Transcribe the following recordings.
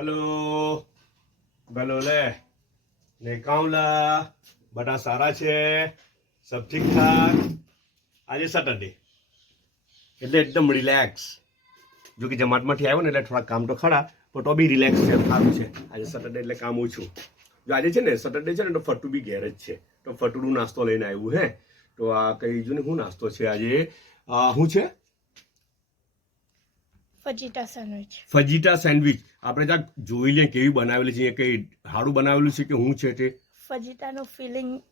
Hello. ભલો લે. ને કામલા બધા સારા છે? સબ ઠીક ઠાક? આજે સેટરડે એટલે એકદમ રિલેક્સ જો કે જમાતમાંથી આવ્યો ને એટલે થોડા કામ તો ખરા, પણ તો બી રિલેક્સ છે, સારું છે. આજે સેટરડે એટલે કામ ઓછું. જો આજે છે ને સેટરડે છે ને, તો ફટુ બી ઘેર જ છે. તો ફટુનું નાસ્તો લઈને આવ્યું, હે? તો આ કહી જો ને શું નાસ્તો છે આજે. હું છે? Fajita sandwich. Fajita sandwich. આપણે ત્યાં જોઈ લઈએ કેવી બનાવેલી છે કઈ હાડું બનાવેલું છે કે શું છે તે? ફજીટાનું ફિલિંગ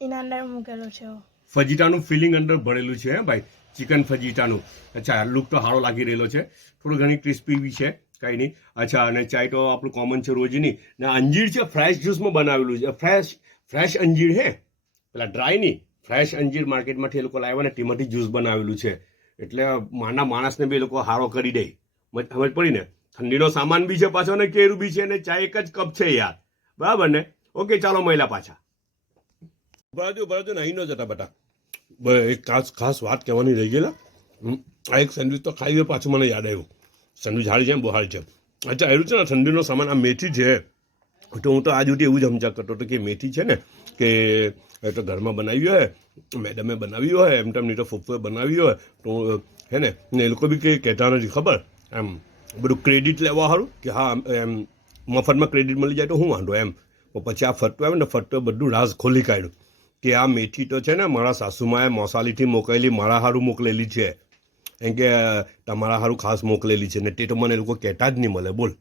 એના અંદર મૂકેલું છે. ફજીટાનું ફિલિંગ અંદર ભરેલું છે હે ભાઈ? ચિકન ફજીટાનું. અચ્છા લુક તો સારો લાગી રહેલો છે. થોડો ઘણી ક્રિસ્પી બી છે કંઈ નહીં. અચ્છા અને ચાય તો આપણું કોમન છે રોજની. ને અંજીર છે ફ્રેશ જ્યુસમાં બનાવેલું છે. ફ્રેશ ફ્રેશ અંજીર હે? પેલા ડ્રાય નહીં ફ્રેશ અંજીર માર્કેટમાંથી એ લોકો લાવ્યા ને તેમાંથી જ્યુસ બનાવેલું છે. એટલે માના માણસને બી એ લોકો હારો કરી દે. સમજ પડી ને? ઠંડીનો સામાન બી છે પાછો ને કેરું બી છે ને ચાય એક જ કપ છે યાર. બરાબર ને? ઓકે, ચાલો મહિલા પાછા. ભરાજો ભરાજો ને અહીં ન જતા બટા. એક ખાસ ખાસ વાત કહેવાની રહી ગયેલા. આ એક સેન્ડવિચ તો ખાઈ પાછું મને યાદ આવ્યું. સેન્ડવિચ હારી છે બહાર બહુ હારી છે. અચ્છા આવ્યું છે ને, ઠંડીનો સામાન, આ મેથી છે. તો હું તો આજ સુધી એવું જ સમજા કરતો હતો કે મેથી છે ને, કે એ તો ઘરમાં બનાવી હોય, મેડમે બનાવી હોય, એમ તેમ નહીં તો ફૂફોએ બનાવી હોય, તો હે ને એ લોકો બી કંઈ કહેતા નથી ખબર. એમ બધું ક્રેડિટ લેવા સારું કે હા, એમ મફતમાં ક્રેડિટ મળી જાય તો શું વાંધો, એમ. પછી આ ફટો આવે ને ફટો બધું રાસ ખોલી કાઢ્યું કે આ મેથી તો છે ને, મારા સાસુમાએ મોસાલીથી મોકલેલી, મારા હારું મોકલેલી છે. એમ કે, તમારા હારું ખાસ મોકલેલી છે. ને તે તો મને એ લોકો કહેતા જ નહીં મળે, બોલ.